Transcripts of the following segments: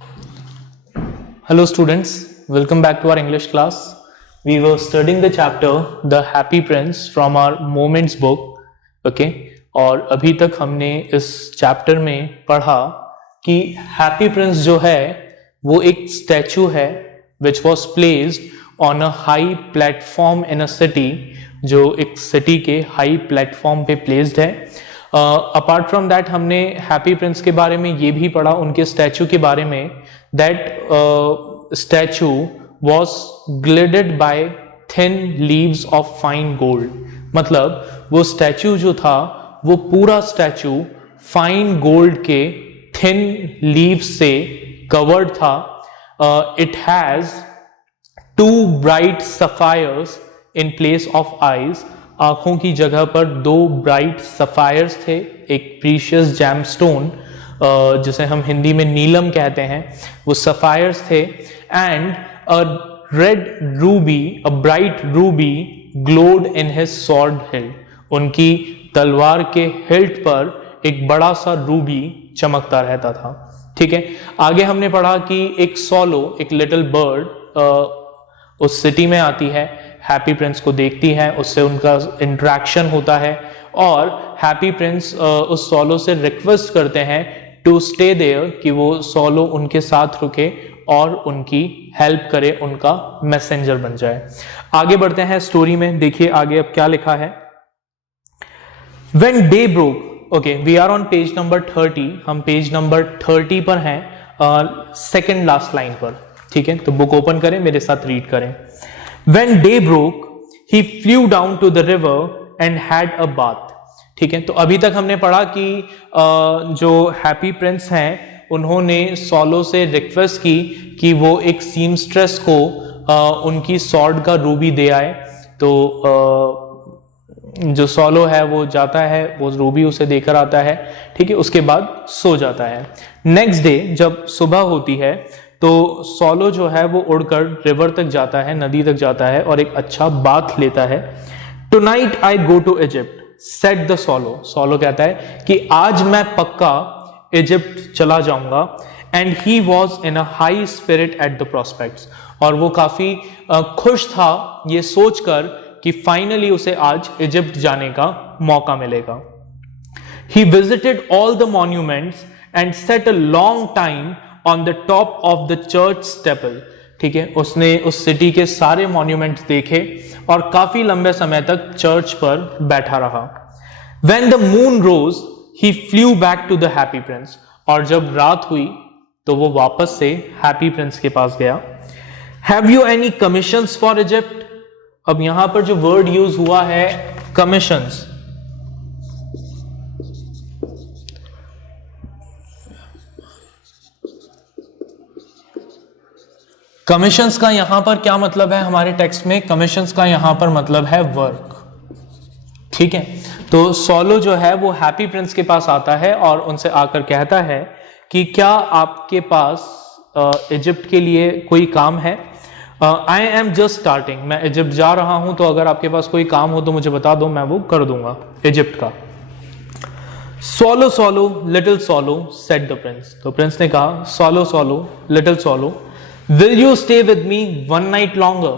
Hello students, welcome back to our English class. We were studying the chapter The Happy Prince from our Moments book. Okay, और अभी तक हमने इस chapter में पढ़ा कि हैप्पी प्रिंस जो है वो एक स्टैचू है which was placed on a high platform in a city, जो एक सिटी के हाई प्लेटफॉर्म पे प्लेस्ड है. अपार्ट फ्रॉम दैट हमने हैप्पी प्रिंस के बारे में ये भी पढ़ा, उनके स्टैचू के बारे में, that statue was gilded by thin leaves of fine gold. मतलब वो स्टैचू जो था वो पूरा स्टैचू फाइन गोल्ड के थिन लीव्स से कवर्ड था. It has two bright sapphires in place of eyes. आंखों की जगह पर दो ब्राइट सफायर्स थे, एक प्रीशियस जैमस्टोन जिसे हम हिंदी में नीलम कहते हैं, वो सफायर्स थे. And a red Ruby, a bright Ruby glowed in his sword hilt. उनकी तलवार के हिल्ट पर एक बड़ा सा रूबी चमकता रहता था. ठीक है, आगे हमने पढ़ा कि एक सोलो, एक लिटिल बर्ड उस सिटी में आती है, हैप्पी प्रिंस को देखती है, उससे उनका इंटरेक्शन होता है और हैप्पी प्रिंस उस सोलो से रिक्वेस्ट करते हैं टू स्टे देयर, कि वो सोलो उनके साथ रुके और उनकी हेल्प करे, उनका मैसेंजर बन जाए. आगे बढ़ते हैं स्टोरी में. देखिए आगे अब क्या लिखा है. When day broke, okay, we are on page number 30. हम पेज नंबर 30 पर हैं, सेकेंड लास्ट लाइन पर. ठीक है, तो बुक ओपन करें, मेरे साथ रीड करें. When day broke, he flew down to the river and had a bath. ठीक है, तो अभी तक हमने पढ़ा कि जो हैप्पी प्रिंस हैं उन्होंने सोलो से रिक्वेस्ट की कि वो एक सीमस्ट्रेस को उनकी सॉर्ड का रूबी दे आए. तो जो सोलो है वो जाता है, वो रूबी उसे देकर आता है. ठीक है, उसके बाद सो जाता है. नेक्स्ट डे जब सुबह होती है तो सोलो जो है वो उड़कर रिवर तक जाता है, नदी तक जाता है और एक अच्छा बाथ लेता है. Tonight I go to Egypt said the swallow. Swallow कहता है कि आज मैं पक्का इजिप्ट चला जाऊंगा. And he was in a high spirit at the prospects. और वो काफी खुश था ये सोचकर कि फाइनली उसे आज इजिप्ट जाने का मौका मिलेगा. He visited all the monuments and set a long time on the top of the church staple. ठीक है, उसने उस सिटी के सारे मॉन्यूमेंट्स देखे और काफी लंबे समय तक चर्च पर बैठा रहा. When the moon rose, he flew back to the happy prince. और जब रात हुई तो वो वापस से हैप्पी प्रिंस के पास गया. Have you any commissions for Egypt? अब यहां पर जो वर्ड यूज हुआ है कमीशंस, कमीशंस का यहां पर क्या मतलब है हमारे टेक्स्ट में? कमीशंस का यहां पर मतलब है वर्क. ठीक है, तो सोलो जो है वो हैप्पी प्रिंस के पास आता है और उनसे आकर कहता है कि क्या आपके पास इजिप्ट के लिए कोई काम है? आई एम जस्ट स्टार्टिंग, मैं इजिप्ट जा रहा हूं, तो अगर आपके पास कोई काम हो तो मुझे बता दो, मैं वो कर दूंगा इजिप्ट का. Swallow swallow little swallow said the prince. तो प्रिंस ने कहा swallow swallow little swallow, will you stay with me one night longer.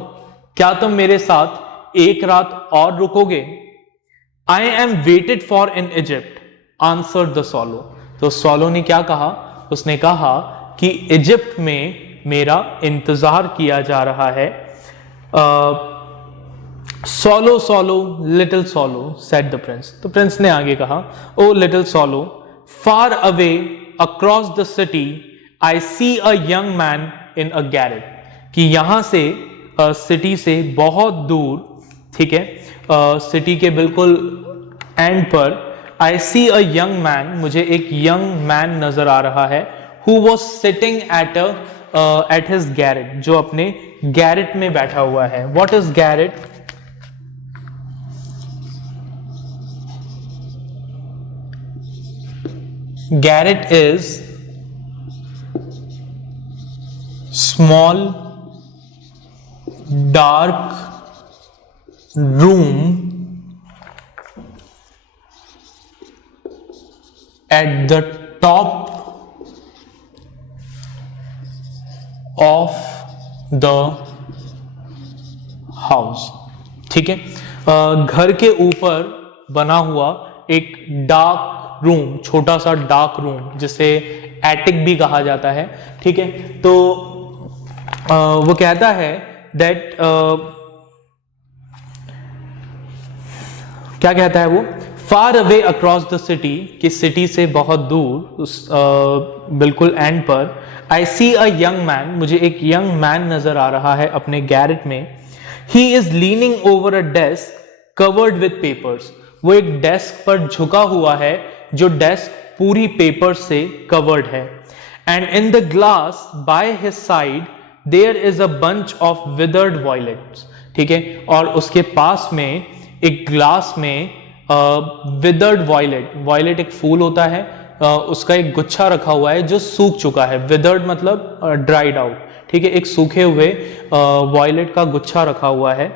क्या तुम मेरे साथ एक रात और रुकोगे? I am waited for in Egypt answered the swallow. तो सोलो ने क्या कहा? उसने कहा कि इजिप्ट में मेरा इंतजार किया जा रहा है. Swallow swallow little swallow said the prince. तो प्रिंस ने आगे कहा, O little swallow, far away across the city I see a young man in a garret. कि यहां से सिटी से बहुत दूर, ठीक है, सिटी के बिल्कुल एंड पर, आई सी अ यंग मैन, मुझे एक यंग मैन नजर आ रहा है, who was sitting at his Garrett, जो अपने गैरेट में बैठा हुआ है. What is Garrett? Garrett is small dark room at the top of the house. ठीक है, घर के ऊपर बना हुआ एक डार्क रूम, छोटा सा डार्क रूम जिसे एटिक भी कहा जाता है। ठीक है, तो वो कहता है दैट क्या कहता है वो, फार अवे अक्रॉस द सिटी, कि सिटी से बहुत दूर उस बिल्कुल एंड पर, आई सी अ यंग मैन, मुझे एक यंग मैन नजर आ रहा है अपने गैरेट में। He is leaning over a desk covered with papers, वो एक डेस्क पर झुका हुआ है जो डेस्क पूरी पेपर से कवर्ड है। And in the glass by his side there is a bunch of withered violets. ठीक है, और उसके पास में एक ग्लास में विदर्ड वॉयलेट, वॉयलेट एक फूल होता है, उसका एक गुच्छा रखा हुआ है जो सूख चुका है। विदर्ड मतलब ड्राइड आउट। ठीक है, एक सूखे हुए वॉयलेट का गुच्छा रखा हुआ है।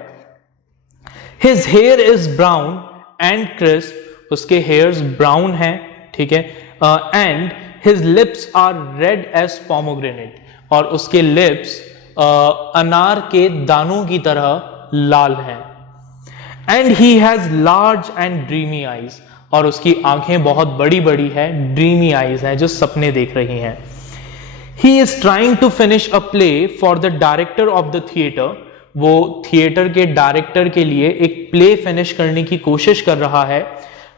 His hair is brown and crisp, उसके हेयर्स ब्राउन हैं। ठीक है, and his lips are red as pomegranate, और उसके लिप्स अनार के दानों की तरह लाल हैं। And he has large and dreamy eyes, और उसकी आंखें बहुत बड़ी बड़ी है, ड्रीमी आईज हैं जो सपने देख रही हैं। He is trying to finish a play for the director of the theatre, वो थिएटर के डायरेक्टर के लिए एक प्ले फिनिश करने की कोशिश कर रहा है।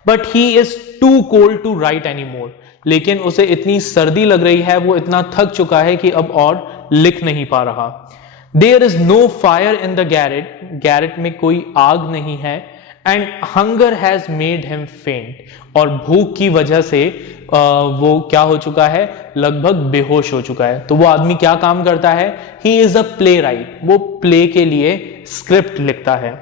But he is too cold to write any more, लेकिन उसे इतनी सर्दी लग रही है, वो इतना थक चुका है कि अब और लिख नहीं पा रहा। There is no fire in the garret, garret में कोई आग नहीं है। And hunger has made him faint, और भूख की वजह से वो क्या हो चुका है, लगभग बेहोश हो चुका है। तो वो आदमी क्या काम करता है, he is a playwright, वो प्ले के लिए स्क्रिप्ट लिखता है।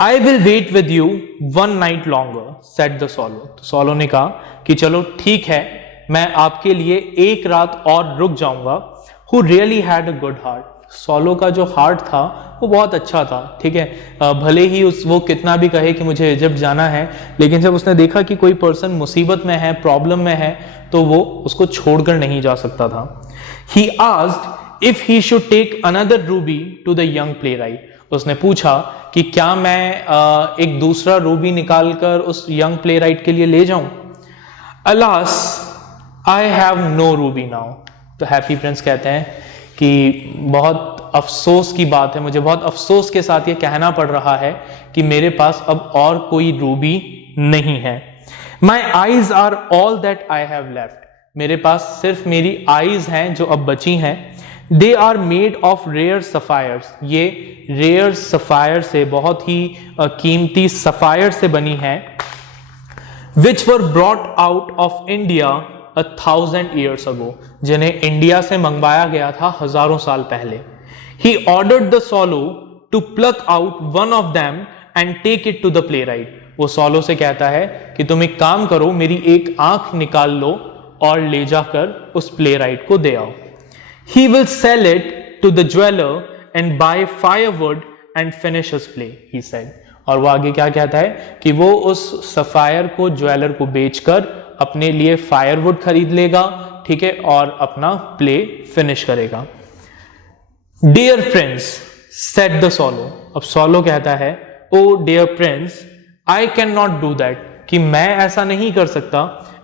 I will wait with you one night longer said the swallow, तो सोलो ने कहा कि चलो ठीक है, मैं आपके लिए एक रात और रुक जाऊंगा। Who really had a good heart, solo का जो हार्ट था वो बहुत अच्छा था। ठीक है, भले ही वो कितना भी कहे कि मुझे इजिप्ट जाना है, लेकिन जब उसने देखा कि कोई पर्सन मुसीबत में है, प्रॉब्लम में है, तो वो उसको छोड़कर नहीं जा सकता था। He asked if he should take another ruby to the young playwright, उसने पूछा कि क्या मैं एक दूसरा रूबी निकालकर उस यंग प्लेराइट के लिए ले जाऊं। Alas, I have no ruby now, तो हैप्पी प्रिंस कहते हैं कि बहुत अफसोस की बात है, मुझे बहुत अफसोस के साथ ये कहना पड़ रहा है कि मेरे पास अब और कोई रूबी नहीं है। My eyes are all that I have left, मेरे पास सिर्फ मेरी आईज हैं जो अब बची हैं। They are made of rare sapphires, ये रेयर सफायर से, बहुत ही कीमती सफायर से बनी है। Which were brought out of India 1000 years ago, जिन्हें इंडिया से मंगवाया गया था हजारों साल पहले। He ordered the solo to pluck out one of them and take it to the playwright, वो सोलो से कहता है कि तुम एक काम करो, मेरी एक आंख निकाल लो और ले जाकर उस प्लेराइट को दे आओ। He will sell it to the jeweler and buy firewood and finish his play, he said, और वो आगे क्या कहता है कि वो उस सफायर को ज्वेलर को बेचकर अपने लिए फायरवुड खरीद लेगा। ठीक है, और अपना प्ले फिनिश करेगा। Dear prince said the swallow, अब सोलो कहता है O dear prince I can not do that, कि मैं ऐसा नहीं कर सकता।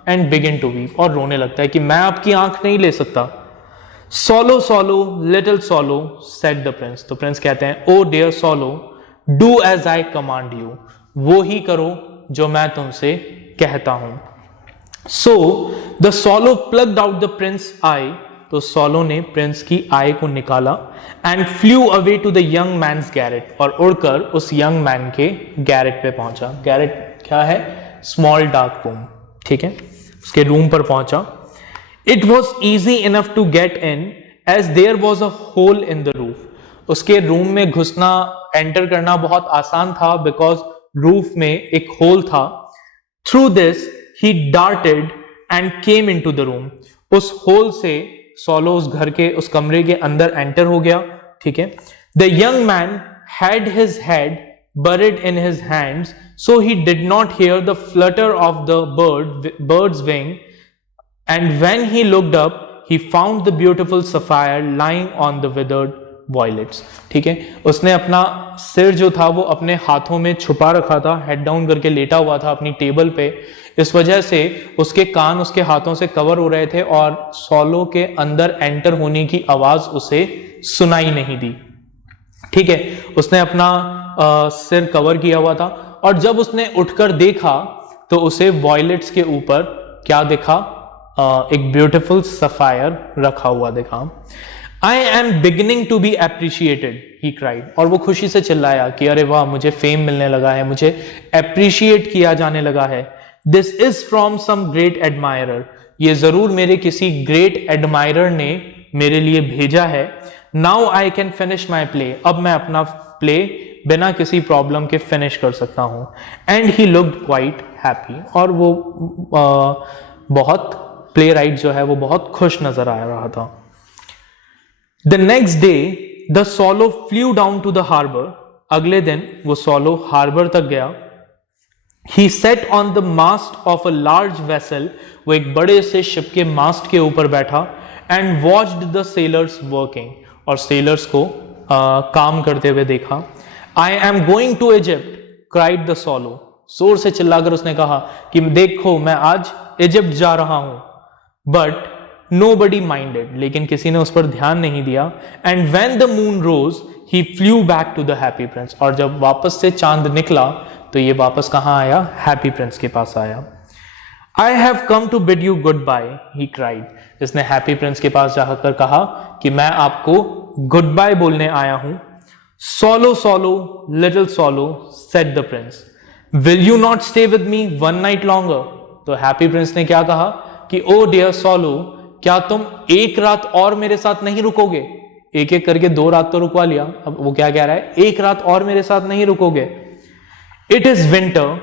एंड बिगिन टू वीप, और रोने लगता है कि मैं आपकी आंख नहीं ले सकता। Swallow swallow little swallow said the prince, तो प्रिंस कहते हैं ओ dear swallow do as I command you, वो ही करो जो मैं तुमसे कहता हूं। So the swallow plucked out the prince eye, तो सोलो ने प्रिंस की आई को निकाला। And flew away to the young man's garret, और उड़कर उस यंग मैन के गैरेट पे पहुंचा। गैरेट क्या है, स्मॉल डार्क रूम। ठीक है, उसके रूम पर पहुंचा। It was easy enough to get in as there was a hole in the roof, उसके रूम में घुसना, एंटर करना बहुत आसान था बिकॉज रूफ में एक होल था। Through this he darted and came into the room, उस होल से सोलो उस घर के, उस कमरे के अंदर एंटर हो गया। ठीक है, the young man had his head buried in his hands, so he did not hear the flutter of the bird's wing, and when he looked up he found the beautiful sapphire lying on the withered violets. ठीक है, उसने अपना सिर जो था वो अपने हाथों में छुपा रखा था, हेड डाउन करके लेटा हुआ था अपनी टेबल पे, इस वजह से उसके कान उसके हाथों से कवर हो रहे थे और सॉलो के अंदर एंटर होने की आवाज उसे सुनाई नहीं दी. ठीक है, उसने अपना सिर कवर किया हुआ था और जब उसने उठकर देखा तो उसे वॉयलेट्स के ऊपर क्या दिखा? एक ब्यूटीफुल सफायर रखा हुआ दिखा. I am beginning to be appreciated, he cried. और वो खुशी से चिल्लाया कि अरे वाह, मुझे फेम मिलने लगा है, मुझे एप्रिशिएट किया जाने लगा है. This is from some great admirer, ये जरूर मेरे किसी ग्रेट एडमायरर ने मेरे लिए भेजा है. Now I can finish my play, अब मैं अपना प्ले बिना किसी प्रॉब्लम के फिनिश कर सकता हूं. And he looked quite happy, और वो बहुत प्ले राइट जो है वो बहुत खुश नजर आ रहा था. The next day the swallow flew down to the harbour, अगले दिन वो सॉलो हार्बर तक गया. He sat on the mast of a large vessel, वो एक बड़े से शिप के मास्ट के ऊपर बैठा. And watched the sailors working, और सेलर्स को काम करते हुए देखा. I am going to Egypt, cried the swallow, जोर से चिल्लाकर उसने कहा कि देखो मैं आज इजिप्ट जा रहा हूं. बट nobody minded, लेकिन किसी ने उस पर ध्यान नहीं दिया. And when the moon rose he flew back to the happy prince, और जब वापस से चांद निकला तो ये वापस कहां आया? हैप्पी प्रिंस के पास आया. I have come to bid you goodbye, he cried. इसने हैप्पी प्रिंस के पास जाकर कहा कि मैं आपको गुड बाय बोलने आया हूं. Swallow, swallow, little swallow, said the prince. Will you not stay with me one night longer? तो हैप्पी प्रिंस ने क्या कहा कि ओ डियर सॉलो, क्या तुम एक रात और मेरे साथ नहीं रुकोगे? एक एक करके 2 रात तो रुकवा लिया, अब वो क्या कह रहा है? एक रात और मेरे साथ नहीं रुकोगे? It is winter,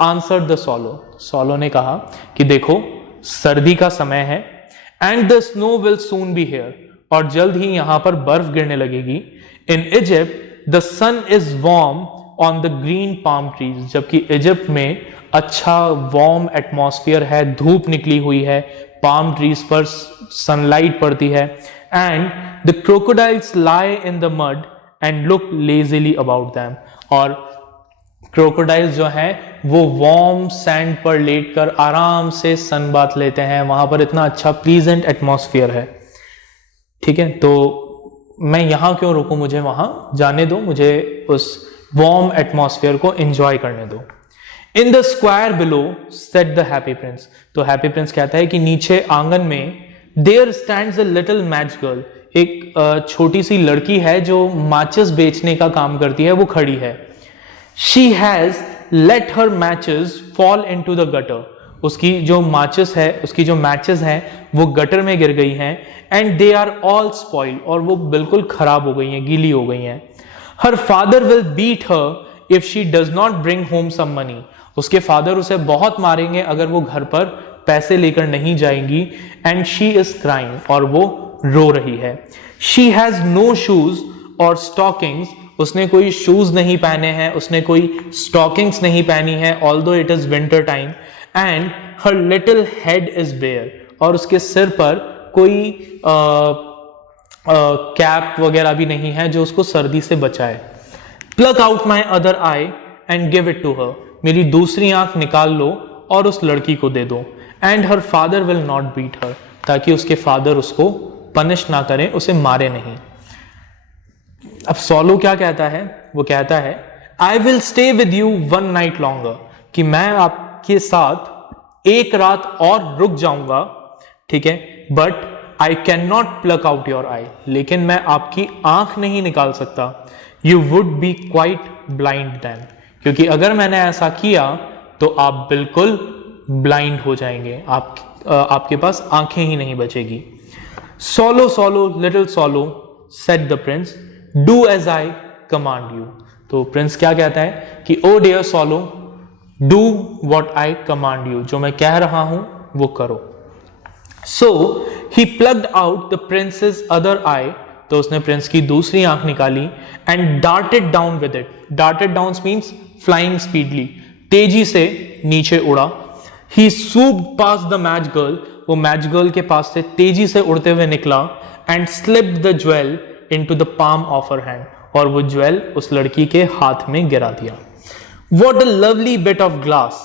answered the swallow. Swallow ने कहा कि देखो सर्दी का समय है. And the snow will soon be here, और जल्द ही यहां पर बर्फ गिरने लगेगी. In Egypt the sun is warm on the green palm trees, जबकि इजिप्ट में अच्छा वार्म एटमॉस्फेयर है, धूप निकली हुई है, पाम ट्रीज पर सनलाइट पड़ती है. And the crocodiles lie in the mud and look lazily about them, और क्रोकोडाइल्स जो है वो वार्म सैंड पर लेटकर आराम से सन बाथ लेते हैं. वहां पर इतना अच्छा प्लीजेंट एटमॉस्फेयर है. ठीक है, तो मैं यहां क्यों रुकूं? मुझे वहां जाने दो, मुझे उस वार्म एटमॉस्फेयर को एंजॉय करने दो. In the square below said the happy prince, तो हैप्पी प्रिंस कहता है कि नीचे आंगन में there stands a little match girl, एक छोटी सी लड़की है जो माचिस बेचने का काम करती है, वो खड़ी है. She has let her matches fall into the gutter, उसकी जो माचिस है, उसकी जो मैचेस हैं वो गटर में गिर गई हैं. And they are all spoiled, और वो बिल्कुल खराब हो गई हैं, गीली हो गई हैं. Her father will beat her if she does not bring home some money, उसके फादर उसे बहुत मारेंगे अगर वो घर पर पैसे लेकर नहीं जाएंगी. एंड शी इज क्राइंग, और वो रो रही है. शी हैज नो शूज और स्टॉकिंग्स, उसने कोई शूज नहीं पहने हैं, उसने कोई स्टॉकिंग्स नहीं पहनी है, although it is winter time. And her little head is bare, और उसके सिर पर कोई कैप वगैरह भी नहीं है जो उसको सर्दी से बचाए. Pluck out my other eye and give it to her, मेरी दूसरी आंख निकाल लो और उस लड़की को दे दो. And her father will not beat her, ताकि उसके फादर उसको पनिश ना करें, उसे मारे नहीं. अब सॉलो क्या कहता है? वो कहता है I will stay with you one night longer, कि मैं आपके साथ एक रात और रुक जाऊंगा. ठीक है, but I can not pluck out your eye, लेकिन मैं आपकी आंख नहीं निकाल सकता. You would be quite blind then, क्योंकि अगर मैंने ऐसा किया तो आप बिल्कुल ब्लाइंड हो जाएंगे, आपके पास आंखें ही नहीं बचेगी. Swallow swallow little swallow said the prince, do as I command you. तो प्रिंस क्या कहता है कि O dear swallow, do what I command you, जो मैं कह रहा हूं वो करो. So he plucked out the prince's other eye, तो उसने प्रिंस की दूसरी आंख निकाली. And darted down with it, darted down means flying speedily, तेजी से नीचे उड़ा. He swooped past the match girl, वो मैजिक गर्ल के पास से तेजी से उड़ते हुए निकला and slipped the jewel into the palm of her hand, और वो ज्वेल उस लड़की के हाथ में गिरा दिया। What a lovely bit of glass,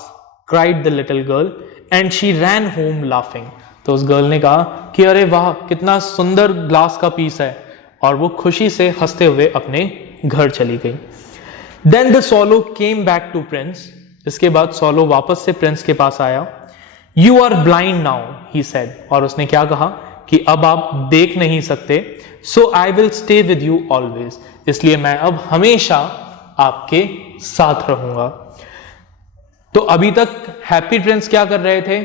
cried the little girl, and she ran home laughing. तो उस गर्ल ने कहा कि अरे वाह कितना सुंदर ग्लास का पीस है, और वो खुशी से हंसते हुए अपने घर चली गई। Then the swallow came back to prince. इसके बाद सॉलो वापस से प्रिंस के पास आया। You are blind now, he said. और उसने क्या कहा कि अब आप देख नहीं सकते, so I will stay with you always. इसलिए मैं अब हमेशा आपके साथ रहूंगा। तो अभी तक हैप्पी प्रिंस क्या कर रहे थे?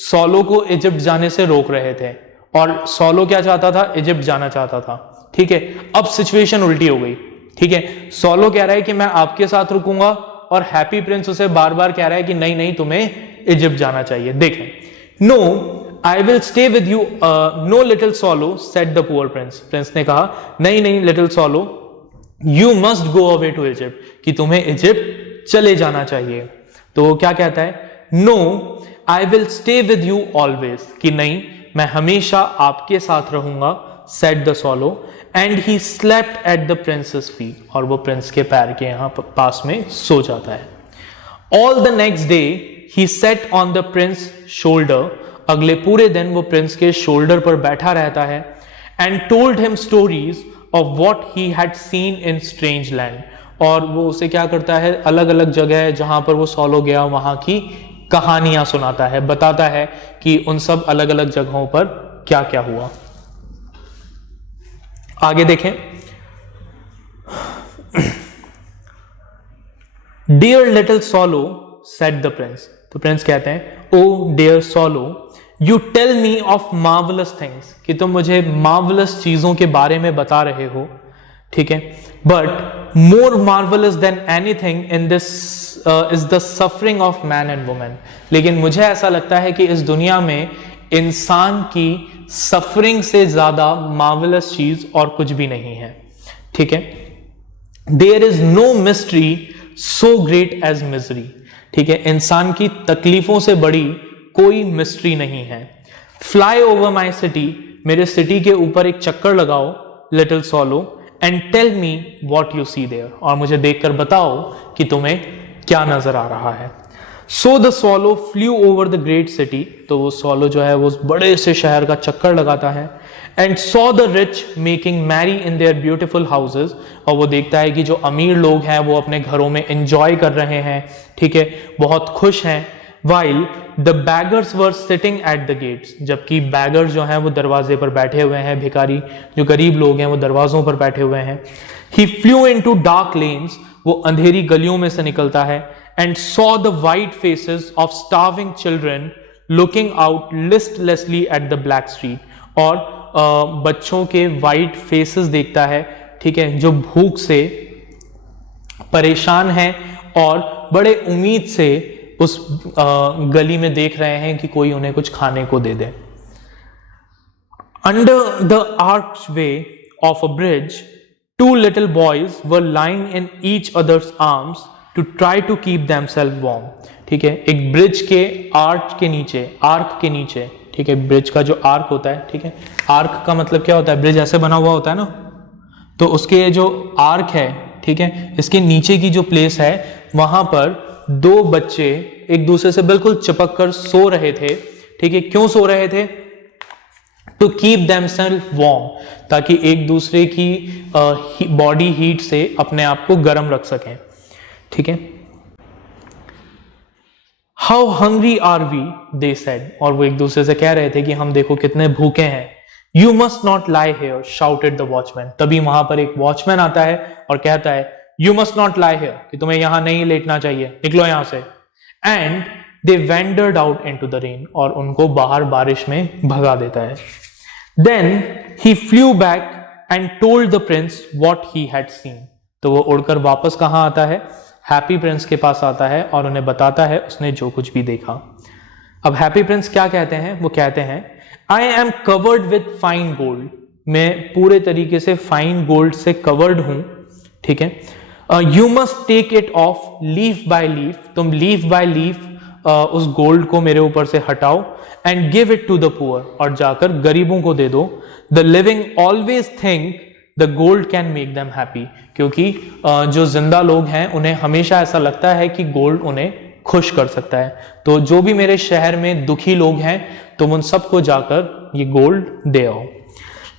सॉलो को इजिप्ट जाने से रोक रहे थे, और सॉलो क्या चाहता था? इजिप्ट जाना चाहता था। ठीक है, अब सिचुएशन उल्टी हो गई। ठीक है, सॉलो कह रहा है कि मैं आपके साथ रुकूंगा, और हैप्पी प्रिंस उसे बार बार कह रहा है कि नहीं नहीं, तुम्हें इजिप्ट जाना चाहिए। देखें, no I will stay with you no little swallow, said the poor prince. Prince ने कहा नहीं नहीं little swallow, you must go away to Egypt, कि तुम्हें इजिप्ट चले जाना चाहिए। तो वो क्या कहता है? No I will stay with you always, कि नहीं मैं हमेशा आपके साथ रहूंगा, said the swallow, and he slept at the prince's feet, और वो प्रिंस के पैर के यहां पास में सो जाता है। All the next day he sat on the Prince shoulder, अगले पूरे दिन वो प्रिंस के शोल्डर पर बैठा रहता है, and told him stories of what he had seen in strange land, और वो उसे क्या करता है? अलग अलग जगह जहां पर वो सॉलो गया वहां की कहानियां सुनाता है, बताता है कि उन सब अलग अलग जगहों पर क्या क्या हुआ। आगे देखें, dear little swallow, said the prince. तो प्रिंस कहते हैं, ओ dear swallow, you tell me of marvellous things, कि तुम मुझे मार्वलस चीजों के बारे में बता रहे हो। ठीक है, but more marvellous than anything in this is the suffering of man and women, लेकिन मुझे ऐसा लगता है कि इस दुनिया में इंसान की सफरिंग से ज्यादा मार्वलस चीज और कुछ भी नहीं है। ठीक है, there is no mystery so great as misery. ठीक है, इंसान की तकलीफों से बड़ी कोई मिस्ट्री नहीं है। फ्लाई ओवर माई सिटी, मेरे सिटी के ऊपर एक चक्कर लगाओ little swallow, and tell me what you see there, और मुझे देखकर बताओ कि तुम्हें क्या नजर आ रहा है। So the swallow flu over the great city, तो वो सॉलो जो है वो उस बड़े से शहर का चक्कर लगाता है, and saw the rich making merry in their beautiful houses, और वो देखता है कि जो अमीर लोग हैं वो अपने घरों में एंजॉय कर रहे हैं। ठीक है, बहुत खुश हैं। While the beggars were sitting at the gates, जबकि बैगर्स जो हैं वो दरवाजे पर बैठे हुए हैं, भिखारी जो गरीब लोग हैं वो दरवाजों पर बैठे हुए हैं। He flew into dark lanes, वो अंधेरी गलियों में से निकलता है, and saw the white faces of starving children looking out listlessly at the black street, और बच्चों के वाइट फेसेस देखता है। ठीक है, जो भूख से परेशान हैं और बड़े उम्मीद से उस गली में देख रहे हैं कि कोई उन्हें कुछ खाने को दे दे। Under the archway of a bridge, two little boys were lying in each other's arms to try to keep themself warm. ठीक है, एक ब्रिज के आर्च के नीचे, आर्क के नीचे, ठीक है, ब्रिज का जो आर्क होता है, ठीक है, आर्क का मतलब क्या होता है? ब्रिज ऐसे बना हुआ होता है ना, तो उसके जो आर्क है, ठीक है, इसके नीचे की जो प्लेस है वहां पर दो बच्चे एक दूसरे से बिल्कुल चिपक कर सो रहे थे। ठीक है, क्यों सो रहे थे? टू कीप देमसेल्फ वार्म, ताकि एक दूसरे की बॉडी हीट से अपने आप को गर्म रख सकें। ठीक है, how hungry are we, they said, और वो एक दूसरे से कह रहे थे कि हम देखो कितने भूखे हैं। You must not lie here, shouted the watchman, तभी वहां पर एक वॉचमैन आता है और कहता है you must not lie here, कि तुम्हें यहां नहीं लेटना चाहिए, निकलो यहां से। And they wandered out into the rain, और उनको बाहर बारिश में भगा देता है। Then he flew back and told the prince what he had seen, तो वो उड़कर वापस कहां आता है? हैप्पी प्रिंस के पास आता है और उन्हें बताता है उसने जो कुछ भी देखा। अब हैप्पी प्रिंस क्या कहते हैं? वो कहते हैं I am covered with fine gold, मैं पूरे तरीके से फाइन गोल्ड से कवर्ड हूं। ठीक है, you must take it off leaf by leaf, तुम लीफ बाय लीफ उस गोल्ड को मेरे ऊपर से हटाओ, and give it to the poor, और जाकर गरीबों को दे दो. The living always think the gold can make them happy, क्योंकि जो जिंदा लोग हैं उन्हें हमेशा ऐसा लगता है कि गोल्ड उन्हें खुश कर सकता है. तो जो भी मेरे शहर में दुखी लोग हैं तुम उन सबको जाकर ये गोल्ड दे आओ.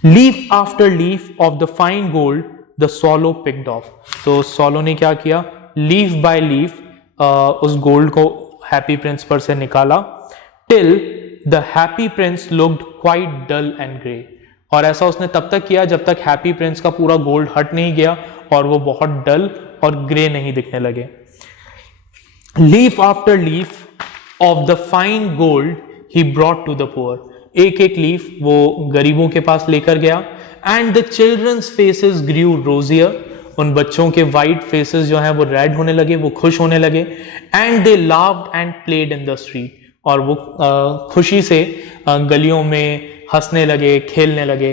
Leaf after leaf of the fine gold the swallow picked off. तो swallow ने क्या किया, लीफ बाय लीफ उस गोल्ड को हैप्पी प्रिंस पर से निकाला. Till the happy prince looked quite dull and grey. और ऐसा उसने तब तक किया जब तक हैप्पी प्रिंस का पूरा गोल्ड हट नहीं गया और वो बहुत डल और ग्रे नहीं दिखने लगे. Leaf after leaf of the fine gold he brought to the poor. एक एक लीफ वो गरीबों के पास लेकर गया. And the children's faces grew rosier. उन बच्चों के वाइट फेसेस जो हैं वो रेड होने लगे, वो खुश होने लगे. And they लाव्ड and played in the street. और वो खुशी से गलियों में हंसने लगे, खेलने लगे.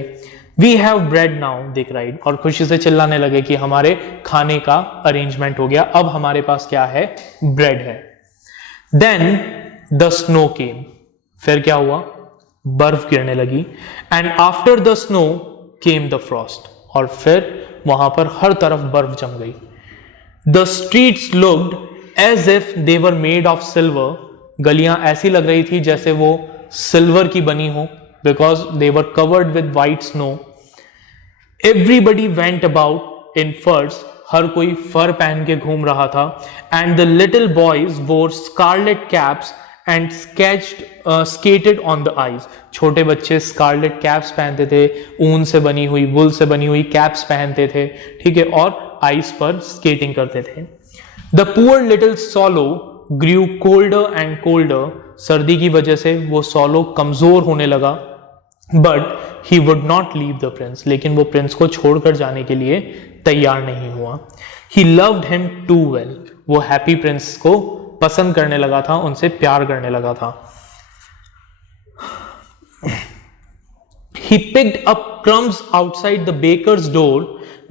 We have bread now they cried. और खुशी से चिल्लाने लगे कि हमारे खाने का अरेंजमेंट हो गया, अब हमारे पास क्या है, ब्रेड है. Then the snow came. फिर क्या हुआ, बर्फ गिरने लगी. And after the snow came the frost. और फिर वहां पर हर तरफ बर्फ जम गई. The streets looked as if they were made of silver. गलियां ऐसी लग रही थी जैसे वो सिल्वर की बनी हो, because they were covered with white snow. Everybody went about in furs. हर कोई फर पहन के घूम रहा था. And the little boys wore scarlet caps and skated on the ice. छोटे बच्चे स्कारलेट कैप्स पहनते थे, ऊन से बनी हुई, वुल से बनी हुई कैप्स पहनते थे, ठीक है, और आइस पर स्केटिंग करते थे. The poor little swallow grew colder and colder. सर्दी की वजह से वो सॉलो कमजोर होने लगा. But he would not leave the prince. लेकिन वो प्रिंस को छोड़कर जाने के लिए तैयार नहीं हुआ. He loved him too well. वो हैप्पी प्रिंस को पसंद करने लगा था, उनसे प्यार करने लगा था. He picked up crumbs outside the baker's door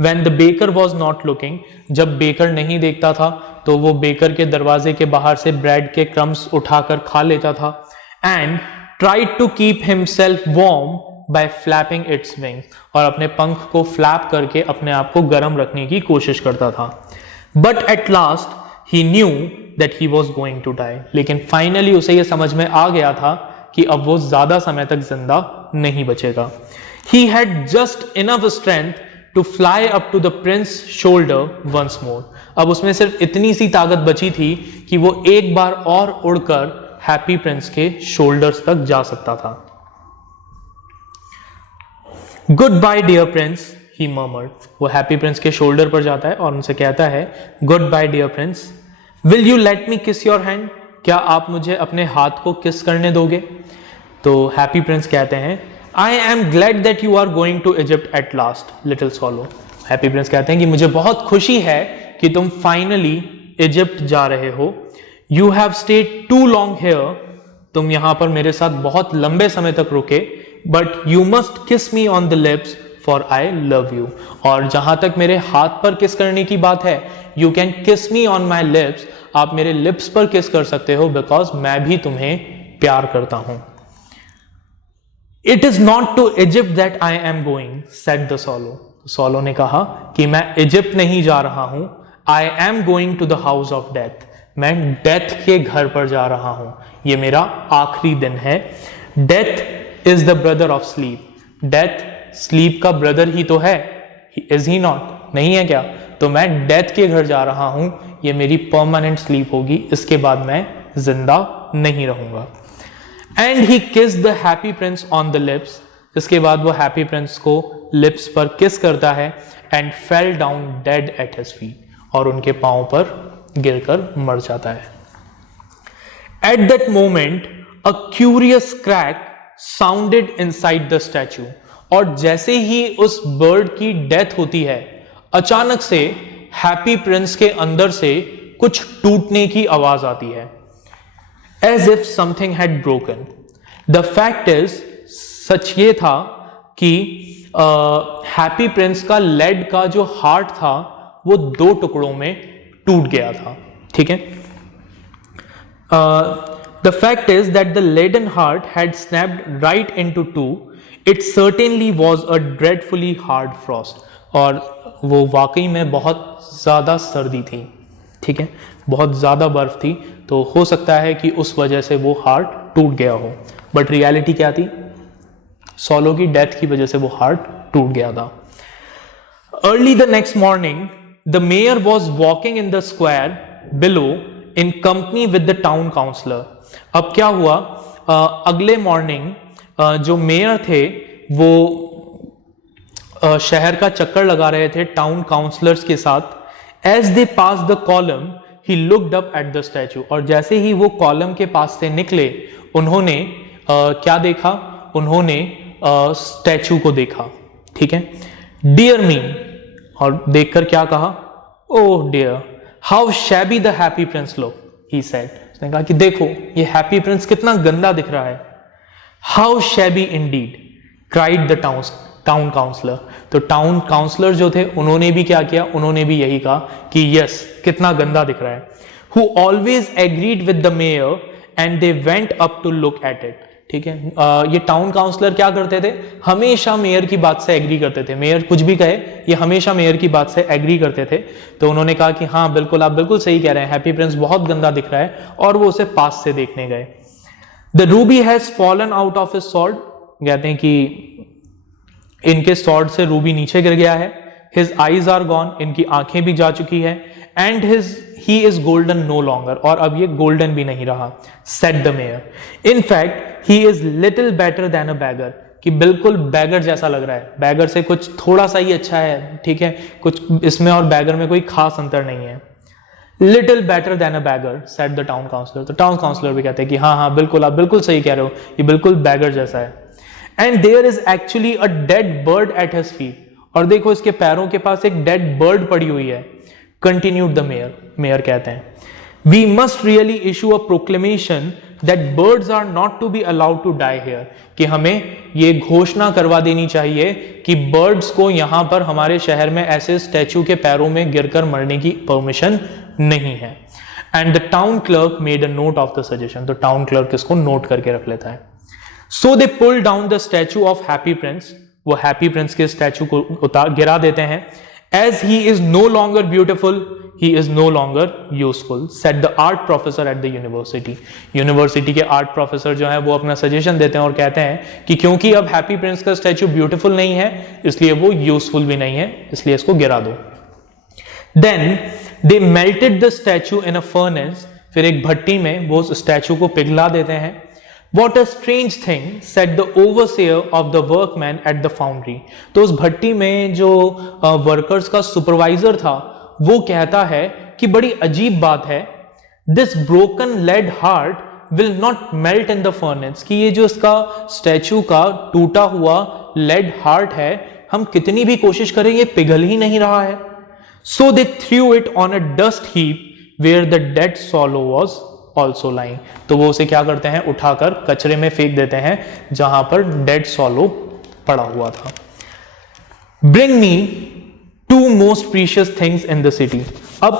when the baker was not looking. जब बेकर नहीं देखता था तो वो बेकर के दरवाजे के बाहर से ब्रेड के क्रम्स उठाकर खा लेता था. And tried to keep himself warm by flapping its wings. और अपने पंख को फ्लैप करके अपने आप को गर्म रखने की कोशिश करता था. But at last he knew that he was going to die. लेकिन फाइनली उसे ये समझ में आ गया था कि अब वो ज्यादा समय तक जिंदा नहीं बचेगा. He had just enough strength to fly up to the prince's shoulder once more. अब उसमें सिर्फ इतनी सी ताकत बची थी कि वो एक बार और उड़कर हैप्पी प्रिंस के शोल्डर्स तक जा सकता था. Goodbye dear prince, he murmured. वो हैप्पी प्रिंस के शोल्डर पर जाता है और उनसे कहता है, goodbye dear prince, will you let me kiss your hand. क्या आप मुझे अपने हाथ को किस करने दोगे. तो हैप्पी प्रिंस कहते हैं, I am glad that you are going to Egypt at last little swallow. Happy prince कहते हैं कि मुझे बहुत खुशी है कि तुम फाइनली इजिप्ट जा रहे हो. You have stayed too long here. तुम यहां पर मेरे साथ बहुत लंबे समय तक रुके. बट यू मस्ट किस me on the lips for I love you. और जहां तक मेरे हाथ पर किस करने की बात है, यू कैन किस मी ऑन माई लिप्स. आप मेरे लिप्स पर किस कर सकते हो, बिकॉज मैं भी तुम्हें प्यार करता हूं. It is not to Egypt that I am going, said the swallow. Swallow ने कहा कि मैं इजिप्ट नहीं जा रहा हूं. I am going to the house of death. मैं डेथ के घर पर जा रहा हूं. ये मेरा आखिरी दिन है. Death is the brother of sleep. Death sleep का ब्रदर ही तो है. इज ही नॉट, नहीं है क्या. तो मैं डेथ के घर जा रहा हूं. ये मेरी परमानेंट स्लीप होगी. इसके बाद मैं जिंदा नहीं रहूंगा. एंड ही किस the happy Prince on the lips. इसके बाद वो हैप्पी प्रिंस को लिप्स पर किस करता है. And fell down dead eight his feet. और उनके पांव पर गिरकर मर जाता है. At that moment a curious crack sounded inside the statue. और जैसे ही उस बर्ड की डेथ होती है, अचानक से हैप्पी प्रिंस के अंदर से कुछ टूटने की आवाज आती है. As if something had broken. The fact is, सच ये था कि हैप्पी प्रिंस का लेड का जो हार्ट था वो 2 टुकड़ों में टूट गया था. ठीक है. The fact is that the leaden heart had snapped right into two. It certainly was a dreadfully hard frost. और वो वाकई में बहुत ज़्यादा सर्दी थी, ठीक है, बहुत ज़्यादा बर्फ थी, तो हो सकता है कि उस वजह से वो हार्ट टूट गया हो। बट रियलिटी क्या थी? सॉलो की डेथ की वजह से वो हार्ट टूट गया था। Early the next morning the mayor was walking in the square below in company with the town councillor. अब क्या हुआ, अगले मॉर्निंग जो मेयर थे वो शहर का चक्कर लगा रहे थे टाउन काउंसलर्स के साथ। As they passed the column he looked up at the statue, और जैसे ही वो कॉलम के पास से निकले उन्होंने क्या देखा? उन्होंने स्टैचू को देखा, ठीक है। डियर मी, और देखकर क्या कहा? Oh dear, how shabby the happy prince look, he said. उसने कहा कि देखो ये हैप्पी प्रिंस कितना गंदा दिख रहा है। How shabby indeed, cried the town councillor. तो टाउन काउंसलर जो थे उन्होंने भी क्या किया? उन्होंने भी यही कहा कि यस, कितना गंदा दिख रहा है। Who always agreed with the mayor and they went up to look at it, ठीक है। ये टाउन काउंसलर क्या करते थे? हमेशा मेयर की बात से एग्री करते थे। मेयर कुछ भी कहे ये हमेशा मेयर की बात से एग्री करते थे। तो उन्होंने कहा कि हाँ बिल्कुल, आप बिल्कुल सही कह रहे हैं, हैप्पी प्रिंस बहुत गंदा दिख रहा है, और वो उसे पास से देखने गए। The Ruby has fallen out of his sword, कहते हैं कि इनके स्वॉर्ड से रूबी नीचे गिर गया है। हिज आईज आर गॉन, इनकी आंखें भी जा चुकी है। And he is golden no longer, और अब ये गोल्डन भी नहीं रहा। Said the mayor, in fact he is little better than a beggar, कि बिल्कुल बैगर जैसा लग रहा है, बैगर से कुछ थोड़ा सा ही अच्छा है, ठीक है, कुछ इसमें और बैगर में कोई खास अंतर नहीं है। Little better than a beggar, said the town councillor. तो टाउन काउंसलर भी कहते हैं कि हाँ हाँ बिल्कुल, आप बिल्कुल सही कह रहे हो, ये बिल्कुल बैगर जैसा है। And there is actually a dead bird at his feet, और देखो इसके पैरों के पास एक डेड बर्ड पड़ी हुई है। कंटिन्यूड द मेयर, मेयर कहते हैं, we must really issue a proclamation that birds are not to be allowed to die here, कि हमें ये घोषणा करवा देनी चाहिए कि बर्ड्स को यहां पर हमारे शहर में ऐसे स्टैचू के पैरों में गिरकर मरने की परमिशन नहीं है। And the town clerk made a note of the suggestion, तो टाउन क्लर्क इसको नोट करके रख लेता है। So they pull down the statue of happy prince, वो हैप्पी प्रिंस के स्टैचू को गिरा देते हैं। As he is no longer beautiful, he is no longer useful, said the art professor at the university. University के art professor जो है वो अपना सजेशन देते हैं और कहते हैं कि क्योंकि अब हैप्पी प्रिंस का स्टैचू ब्यूटिफुल नहीं है, इसलिए वो यूजफुल भी नहीं है, इसलिए इसको गिरा दो। Then they melted the statue in a furnace, फिर एक भट्टी में वो उस स्टैचू को पिघला देते हैं। What a strange thing, said the overseer of the workmen at the foundry. तो उस भट्टी में जो वर्कर्स का सुपरवाइजर था वो कहता है कि बड़ी अजीब बात है, this broken lead heart will not melt in the furnace, कि ये जो इसका स्टैचू का टूटा हुआ लेड हार्ट है, हम कितनी भी कोशिश करें ये पिघल ही नहीं रहा है। So they threw it on a dust heap where the dead swallow was also lying. तो वो उसे क्या करते हैं? उठाकर कचरे में फेंक देते हैं जहां पर डेड सॉलो पड़ा हुआ था। Bring me two most precious things in the city. अब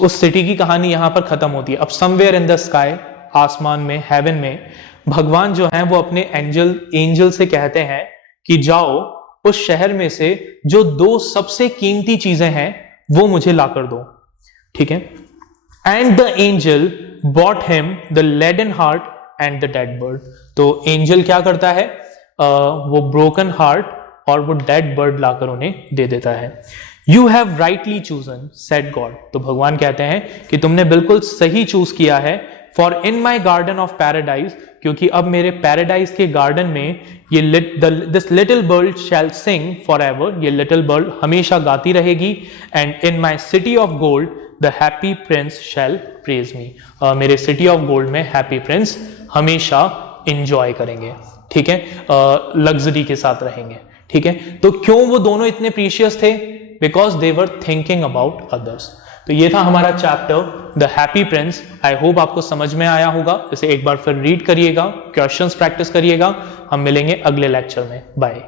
उस सिटी की कहानी यहां पर खत्म होती है। अब somewhere in the sky, आसमान में, हेवन में, भगवान जो है वो अपने एंजल से कहते हैं कि जाओ उस शहर में से जो दो सबसे कीमती चीजें हैं वो मुझे लाकर दो, ठीक है। And the angel bought him the leaden heart and the dead bird. तो एंजल क्या करता है? वो ब्रोकन हार्ट और वो डेड बर्ड लाकर उन्हें दे देता है। You have rightly chosen, said God. तो भगवान कहते हैं कि तुमने बिल्कुल सही चूज किया है। For in my garden of paradise, क्योंकि अब मेरे पैराडाइज के गार्डन में ये this little bird shall sing forever, ये लिटिल बर्ड हमेशा गाती रहेगी। And in my city of gold the happy prince shall praise me. मेरे सिटी ऑफ गोल्ड में हैप्पी प्रिंस हमेशा इंजॉय करेंगे, ठीक है, लग्जरी के साथ रहेंगे, ठीक है। तो क्यों वो दोनों इतने प्रीशियस थे? Because they were thinking about others. तो ये था हमारा chapter the happy Prince. I hope आपको समझ में आया होगा। इसे एक बार फिर रीड करिएगा, क्वेश्चंस प्रैक्टिस करिएगा। हम मिलेंगे अगले लेक्चर में। बाय।